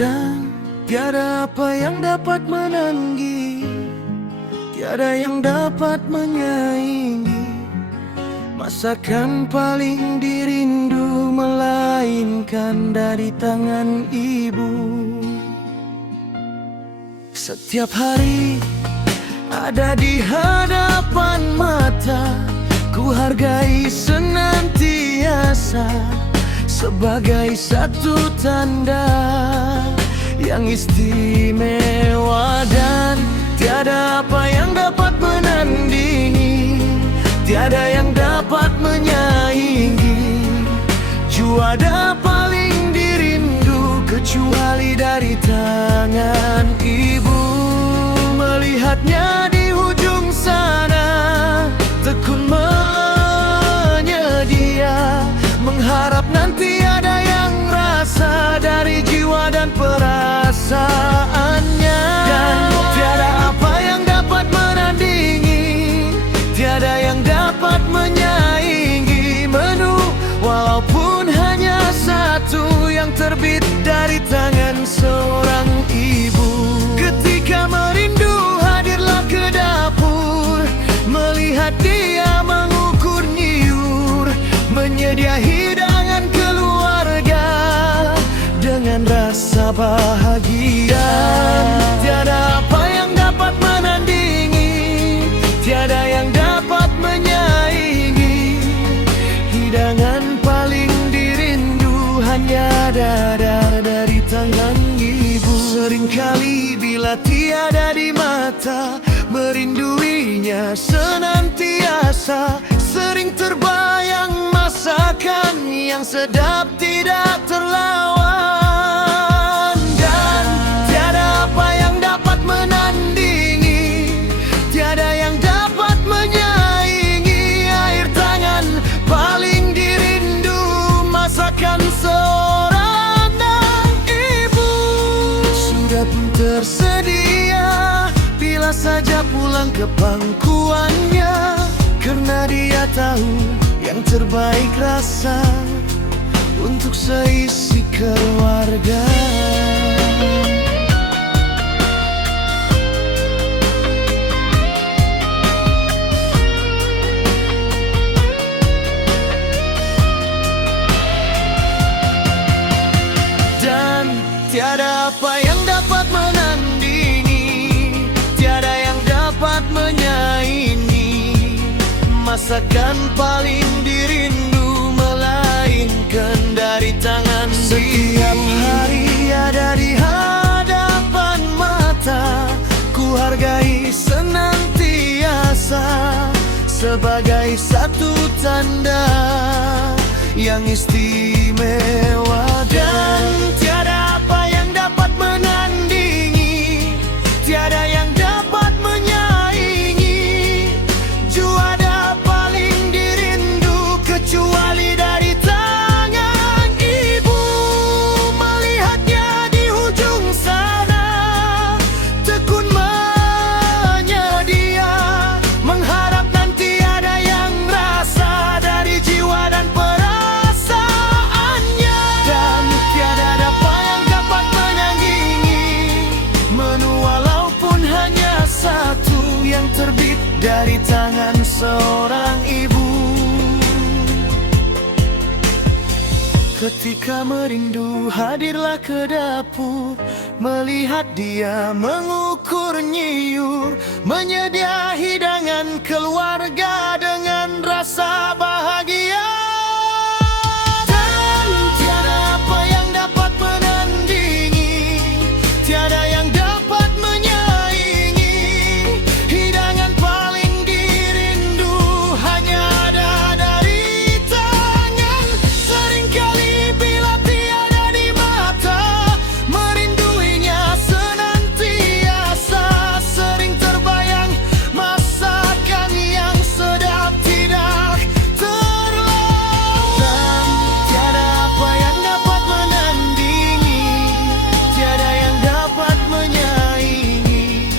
Dan tiada apa yang dapat menanggi, tiada yang dapat menyaingi masakan paling dirindu, melainkan dari tangan ibu. Setiap hari ada di hadapan mata, ku hargai senantiasa sebagai satu tanda yang istimewa. Dan tiada apa yang dapat menandingi, tiada yang dapat menyaingi juara paling dirindu, kecuali dari tangan ibu. Melihatnya di ujung sana, tekun menyedia, mengharap nanti ada yang rasa dari jiwa dan perasaannya. Dan tiada apa yang dapat menandingi, tiada yang dapat menyaingi menu, walaupun hanya satu yang terbit dari tangan seorang ibu. Ketika merindu hadirlah ke dapur, melihat dia mengukur nyiur, menyedia hidangan keluarga dengan rasa bahagia. Tiada apa yang dapat menandingi, tiada yang dapat menyaingi hidangan paling dirindu, hanya ada dari tangan ibu. Seringkali bila tiada di mata, merinduinya senantiasa. Sering terbayang masakan yang sedap tidak terlawan. Dan tiada apa yang dapat menandingi, tiada yang dapat menyaingi air tangan paling dirindu, masakan seorang ibu. Sudah pun tersedia bila saja pulang ke pangkuannya, karena dia tahu yang terbaik rasa untuk seisi keluarga. Dan tiada apa yang dapat menandingi, tiada yang dapat menyaingi masakan paling dirindu, melainkan dari tangan setiap hari ada di hadapan mata, ku hargai senantiasa sebagai satu tanda yang istimewa. Dan tiada apa yang dapat menandingi, tiada yang dapat menyaingi juara paling dirindu, kecuali dari tangan ibu. Melihatnya di ujung sana, tekun menyedia, mengharap nanti ada yang rasa dari jiwa dan perasaannya. Dan tiada apa yang dapat menandingi menu, walaupun hanya satu yang terbit dari tangan seorang ibu. Ketika merindu hadirlah ke dapur, melihat dia mengukur nyiur, menyedia hidangan keluarga dengan rasa bahagia. Dan tiada apa yang dapat menandingi, tiada yang dapat menyaingi hidangan paling dirindu, hanya ada dari tangan. Seringkali bila tiada di mata, merinduinya senantiasa. Sering terbayang masakan yang sedap tidak terlawan. Tiada apa yang dapat menandingi, tiada yang dapat menyaingi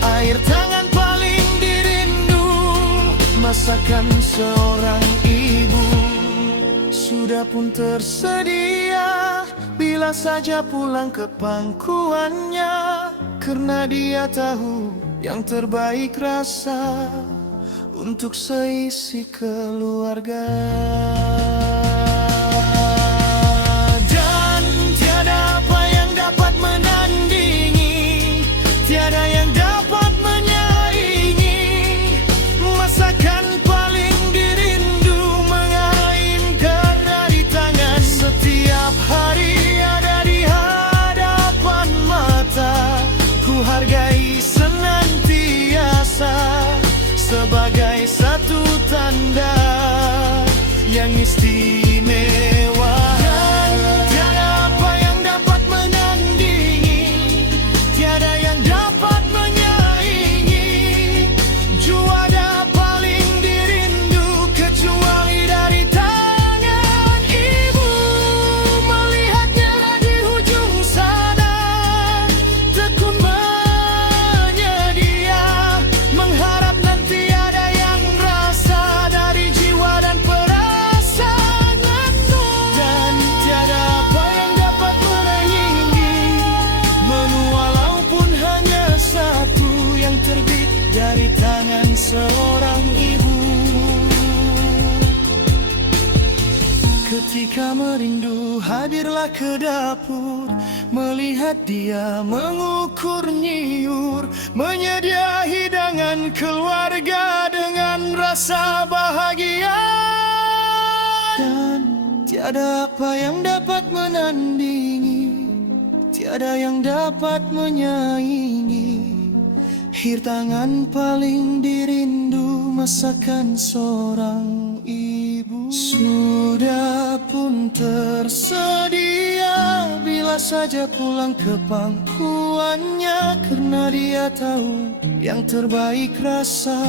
air tangan paling dirindu, masakan seorang ibu. Sudah pun tersedia bila bila saja pulang ke pangkuannya, karena dia tahu yang terbaik rasa untuk seisi keluarga. Dan tiada apa yang dapat menandingi, tiada yang dapat menyaingi masakan paling dirindu, mengainkan dari tangan. Setiap hari ada di hadapan mata, ku hargai senantiasa sebagai satu tanda yang istimewa. Dan tiada apa yang dapat menandingi, tiada yang dapat menyaingi juara paling dirindu, kecuali dari tangan ibu. Melihatnya di ujung sana, tekun menyedia, mengharap nanti ada yang rasa dari jiwa dan perasaanmu. Dan tiada apa yang dapat menyaingi menu walaupun hanya satu yang terbit dari tangan seorang ibu. Ketika merindu hadirlah ke dapur, melihat dia mengukur nyiur, menyedia hidangan keluarga dengan rasa bahagia. Dan tiada apa yang dapat menandingi, tiada yang dapat menyaingi hidangan paling dirindu, masakan seorang ibu. Sudah pun tersedia bila saja pulang ke pangkuannya, karena dia tahu yang terbaik rasa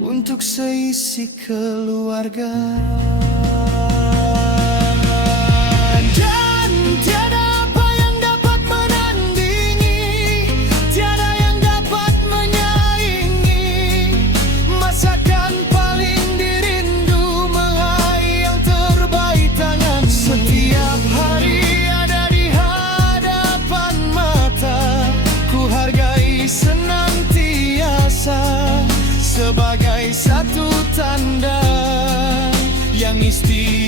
untuk seisi keluarga. Dan tiada apa yang dapat menandingi, tiada yang dapat menyaingi masakan paling dirindu, menghai yang terbaik tangan. Setiap hari ada di hadapan mata, ku hargai senantiasa sebagai satu tanda yang istimewa.